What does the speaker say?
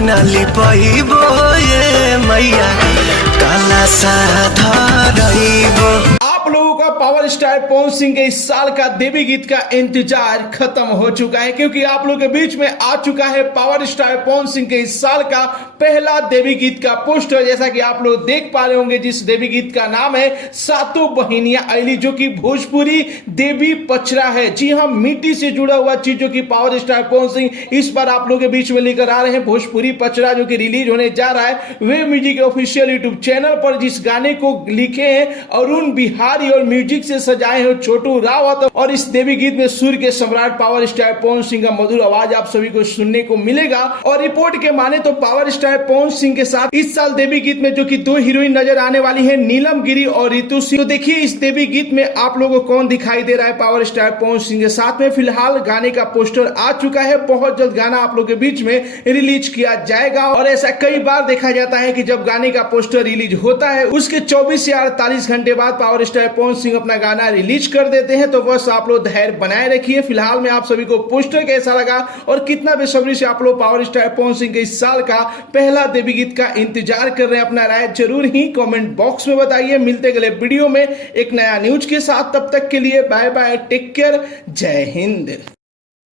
ना लिपइबो ये मैया काला साधा रहिबो। आप लोगों का पावर स्टार पवन सिंह के इस साल का देवी गीत का इंतजार खत्म हो चुका है, क्योंकि आप लोगों के बीच में आ चुका है पावर स्टार पवन सिंह के इस साल का पहला देवी गीत का पोस्टर। जैसा कि आप लोग देख पा रहे होंगे, जिस देवी गीत का नाम है सातों बहिनियां आईली, जो कि भोजपुरी देवी पचरा है। जी हाँ, मिट्टी से जुड़ा हुआ चीज जो कि पावर स्टार पवन सिंह इस बार आप लोगों के बीच में लेकर आ रहे हैं। भोजपुरी पचरा जो कि रिलीज होने जा रहा है वे म्यूजिक के ऑफिशियल यूट्यूब चैनल पर। जिस गाने को लिखे हैं अरुण बिहारी और म्यूजिक से सजाए हैं छोटू रावत, और इस देवी गीत में सूर्य के सम्राट पावर स्टार पवन सिंह का मधुर आवाज आप सभी को सुनने को मिलेगा। और रिपोर्ट के माने तो पावर स्टार पवन सिंह के साथ इस साल देवी गीत में जो कि दो हीरोइन नजर आने वाली है, नीलम गिरी और रितु सिंह। तो देखिए इस देवी गीत में आप लोगों को कौन दिखाई दे रहा है पावर स्टार पवन सिंह के साथ में। फिलहाल गाने का पोस्टर आ चुका है, बहुत जल्द गाना आप लोगों के बीच में रिलीज किया जाएगा। और ऐसा कई बार देखा जाता है कि जब गाने का पोस्टर रिलीज होता है उसके 24 या 48 घंटे बाद पावर स्टार पवन सिंह अपना गाना रिलीज कर देते हैं। तो बस आप लोग धैर्य बनाए रखिए। फिलहाल में आप सभी को पोस्टर कैसा लगा और कितना बेसब्री से आप लोग पावर स्टार पवन सिंह के इस साल का पहला देवी गीत का इंतजार कर रहे हैं, अपना राय जरूर ही कमेंट बॉक्स में बताइए। मिलते अगले वीडियो में एक नया न्यूज के साथ, तब तक के लिए बाय बाय, टेक केयर, जय हिंद।